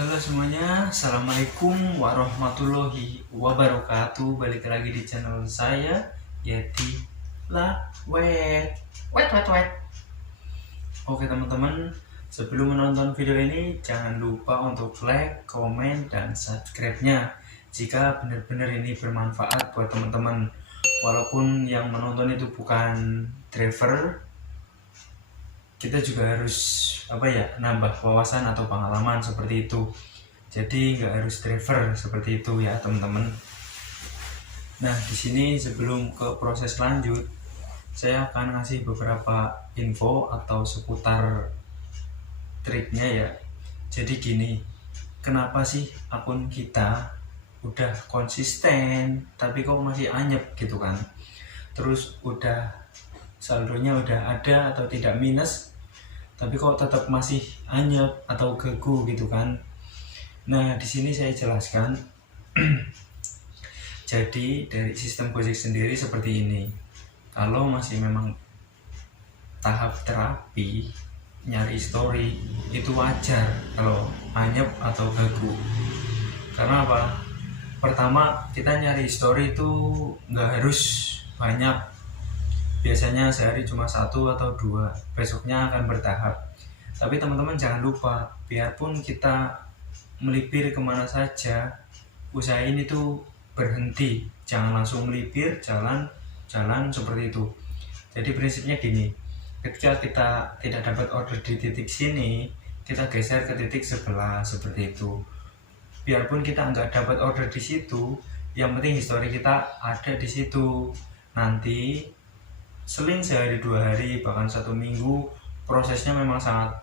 Halo semuanya, Assalamualaikum warahmatullahi wabarakatuh. Balik lagi di channel saya, Yeti Lawet. Wet. Oke teman-teman, sebelum menonton video ini jangan lupa untuk like, komen, dan subscribe-nya jika benar-benar ini bermanfaat buat teman-teman. Walaupun yang menonton itu bukan driver, kita juga harus nambah wawasan atau pengalaman seperti itu. Jadi nggak harus driver seperti itu ya teman-teman. Nah di sini sebelum ke proses lanjut, saya akan ngasih beberapa info atau seputar triknya ya. Jadi gini, kenapa sih akun kita udah konsisten tapi kok masih anyep gitu kan? Terus udah saldonya udah ada atau tidak minus, tapi kok tetap masih anyep atau gagu gitu kan? Nah, di sini saya jelaskan. Jadi dari sistem Gojek sendiri seperti ini. Kalau masih memang tahap terapi, nyari story itu wajar kalau anyep atau gagu. Karena apa? Pertama, kita nyari story itu nggak harus banyak. Biasanya sehari cuma 1 atau 2, besoknya akan bertahap. Tapi teman-teman jangan lupa, biarpun kita melipir kemana saja, usahain itu berhenti, jangan langsung melipir jalan seperti itu. Jadi prinsipnya gini, ketika kita tidak dapat order di titik sini, kita geser ke titik sebelah seperti itu. Biarpun kita nggak dapat order di situ, yang penting histori kita ada di situ. Nanti seling sehari 2 hari bahkan 1 minggu, prosesnya memang sangat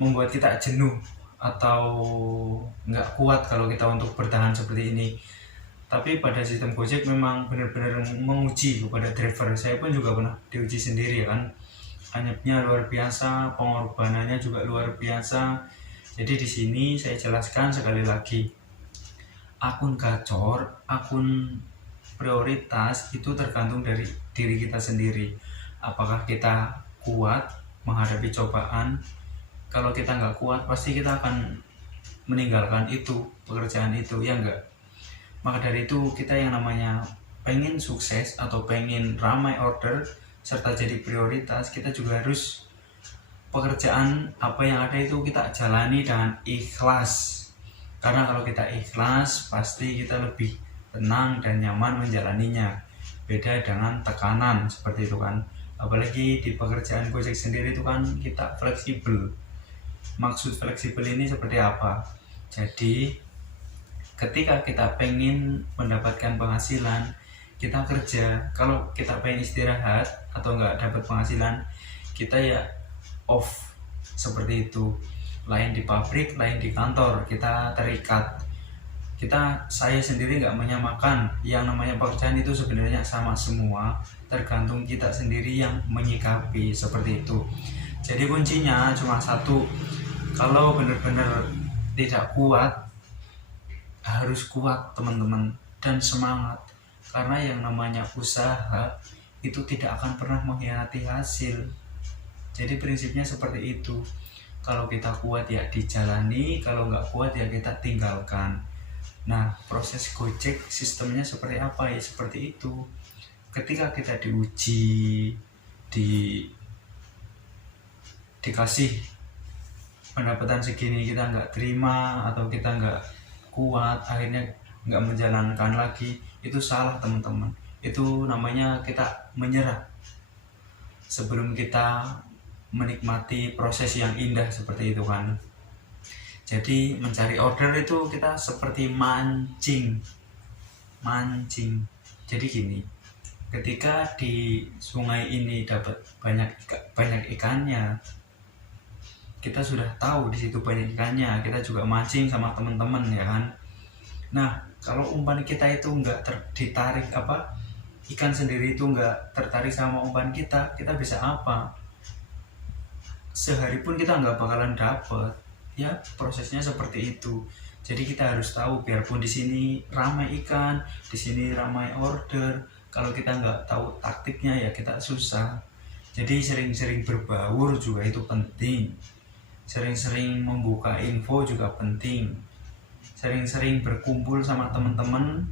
membuat kita jenuh atau nggak kuat kalau kita untuk bertahan seperti ini. Tapi pada sistem Gojek memang benar-benar menguji kepada driver. Saya pun juga pernah diuji sendiri ya kan, anyepnya luar biasa, pengorbanannya juga luar biasa. Jadi di sini saya jelaskan sekali lagi, akun gacor, akun prioritas itu tergantung dari diri kita sendiri. Apakah kita kuat menghadapi cobaan? Kalau kita nggak kuat, pasti kita akan meninggalkan itu, pekerjaan itu, ya enggak? Maka dari itu, kita yang namanya pengen sukses atau pengen ramai order serta jadi prioritas, kita juga harus pekerjaan apa yang ada itu kita jalani dengan ikhlas. Karena kalau kita ikhlas, pasti kita lebih tenang dan nyaman menjalaninya. Beda dengan tekanan seperti itu kan. Apalagi di pekerjaan Gojek sendiri itu kan kita fleksibel. Maksud fleksibel ini seperti apa? Jadi ketika kita pengen mendapatkan penghasilan, kita kerja. Kalau kita pengen istirahat atau nggak dapat penghasilan, kita ya off seperti itu. Lain di pabrik, lain di kantor, kita terikat. Saya sendiri nggak menyamakan, yang namanya pekerjaan itu sebenarnya sama semua, tergantung kita sendiri yang menyikapi seperti itu. Jadi kuncinya cuma satu, kalau benar-benar tidak kuat, harus kuat teman-teman dan semangat. Karena yang namanya usaha itu tidak akan pernah mengkhianati hasil. Jadi prinsipnya seperti itu. Kalau kita kuat ya dijalani, kalau nggak kuat ya kita tinggalkan. Nah, proses Gojek sistemnya seperti apa ya? Seperti itu. Ketika kita diuji, dikasih pendapatan segini, kita nggak terima atau kita nggak kuat, akhirnya nggak menjalankan lagi, itu salah teman-teman. Itu namanya kita menyerah sebelum kita menikmati proses yang indah seperti itu kan. Jadi mencari order itu kita seperti mancing. Jadi gini, ketika di sungai ini dapat banyak ikannya, kita sudah tahu di situ banyak ikannya, kita juga mancing sama teman-teman ya kan. Nah, kalau umpan kita itu nggak ditarik ikan sendiri itu nggak tertarik sama umpan kita bisa apa? Sehari pun kita nggak bakalan dapet. Ya, prosesnya seperti itu. Jadi kita harus tahu, biarpun di sini ramai ikan, di sini ramai order, kalau kita nggak tahu taktiknya ya kita susah. Jadi sering-sering berbaur juga itu penting. sering-sering membuka info juga penting, sering-sering berkumpul sama teman-teman.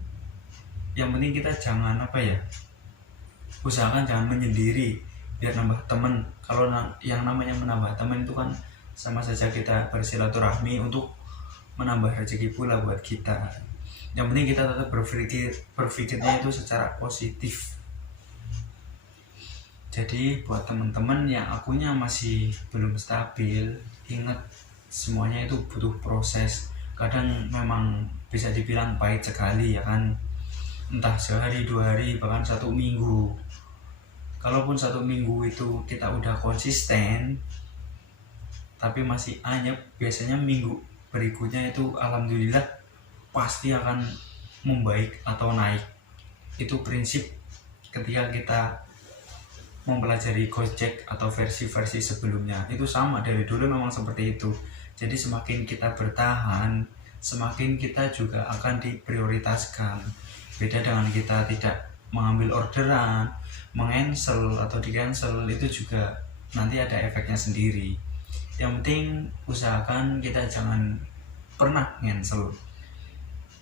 Yang penting kita jangan usahakan jangan menyendiri biar nambah teman. Kalau yang namanya menambah teman itu kan sama saja kita bersilaturahmi untuk menambah rezeki pula buat kita. Yang penting kita tetap berpikirnya itu secara positif. Jadi buat teman-teman yang akunya masih belum stabil, ingat semuanya itu butuh proses. Kadang memang bisa dibilang pahit sekali ya kan, entah sehari, 2 hari, bahkan 1 minggu. Kalaupun 1 minggu itu kita udah konsisten tapi masih anyep, biasanya minggu berikutnya itu alhamdulillah pasti akan membaik atau naik. Itu prinsip ketika kita mempelajari Gojek atau versi-versi sebelumnya, itu sama dari dulu memang seperti itu. Jadi semakin kita bertahan, semakin kita juga akan diprioritaskan. Beda dengan kita tidak mengambil orderan, meng-cancel atau di-cancel, itu juga nanti ada efeknya sendiri. Yang penting usahakan kita jangan pernah cancel.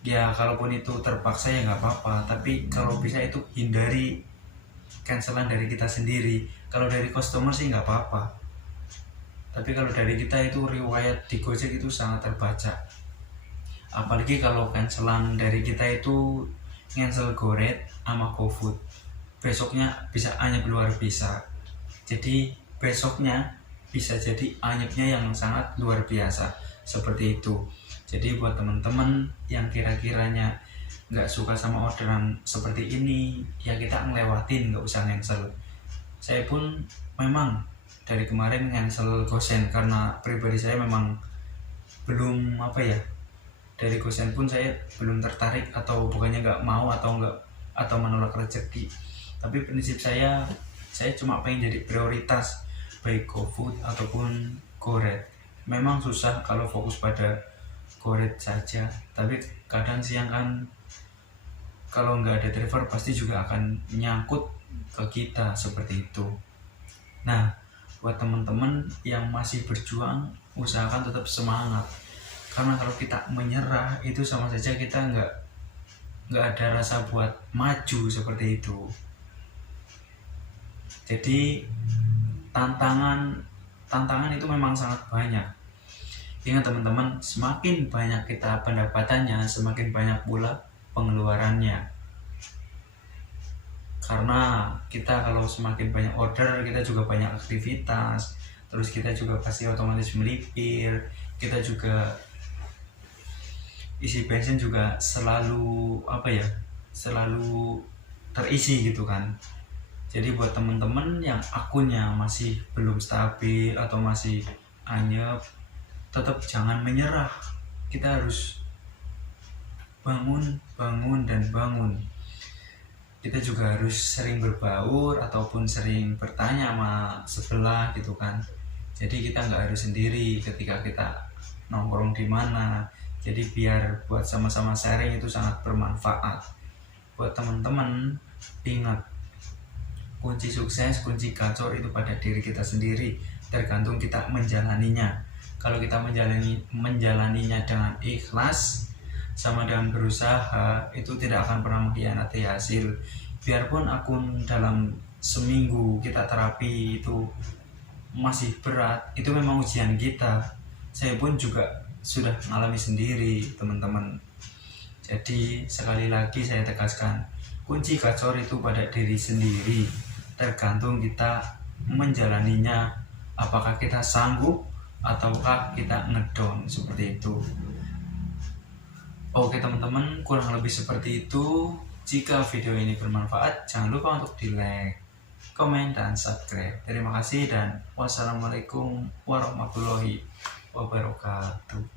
Ya kalaupun itu terpaksa ya nggak apa-apa, tapi kalau bisa itu hindari cancelan dari kita sendiri. Kalau dari customer sih nggak apa-apa, tapi kalau dari kita itu riwayat di Gojek itu sangat terbaca. Apalagi kalau cancelan dari kita itu cancel GoRed sama GoFood, besoknya bisa anyep luar biasa. Jadi besoknya bisa jadi anyepnya yang sangat luar biasa seperti itu. Jadi buat teman-teman yang kira-kiranya nggak suka sama orderan seperti ini, ya kita ngelewatin, nggak usah cancel. Saya pun memang dari kemarin cancel Gosen karena pribadi saya memang belum dari Gosen pun saya belum tertarik, atau bukannya nggak mau atau menolak rezeki, tapi prinsip saya cuma pengen jadi prioritas baik GoFood ataupun GoRed. Memang susah kalau fokus pada GoRed saja, tapi kadang siang kan kalau nggak ada driver pasti juga akan nyangkut ke kita seperti itu. Nah, buat teman-teman yang masih berjuang, usahakan tetap semangat. Karena kalau kita menyerah itu sama saja kita nggak ada rasa buat maju seperti itu. Jadi tantangan itu memang sangat banyak. Ingat teman-teman, semakin banyak kita pendapatannya, semakin banyak pula pengeluarannya. Karena kita kalau semakin banyak order, kita juga banyak aktivitas, terus kita juga pasti otomatis melipir, kita juga isi bensin juga selalu terisi gitu kan. Jadi buat teman-teman yang akunnya masih belum stabil atau masih anyep, tetap jangan menyerah. Kita harus bangun. Kita juga harus sering berbaur ataupun sering bertanya sama sebelah gitu kan. Jadi kita nggak harus sendiri ketika kita nongkrong di mana. Jadi biar buat sama-sama sharing itu sangat bermanfaat. Buat teman-teman, ingat, kunci sukses, kunci gacor itu pada diri kita sendiri, tergantung kita menjalaninya. Kalau kita menjalaninya dengan ikhlas sama dengan berusaha, itu tidak akan pernah mengkhianati hasil. Biarpun akun dalam seminggu kita terapi itu masih berat, itu memang ujian kita. Saya pun juga sudah mengalami sendiri teman-teman. Jadi sekali lagi saya tegaskan, kunci gacor itu pada diri sendiri, tergantung kita menjalaninya. Apakah kita sanggup ataukah kita ngedown seperti itu. Oke teman-teman, kurang lebih seperti itu. Jika video ini bermanfaat, jangan lupa untuk di like, komen, dan subscribe. Terima kasih dan wassalamualaikum warahmatullahi wabarakatuh.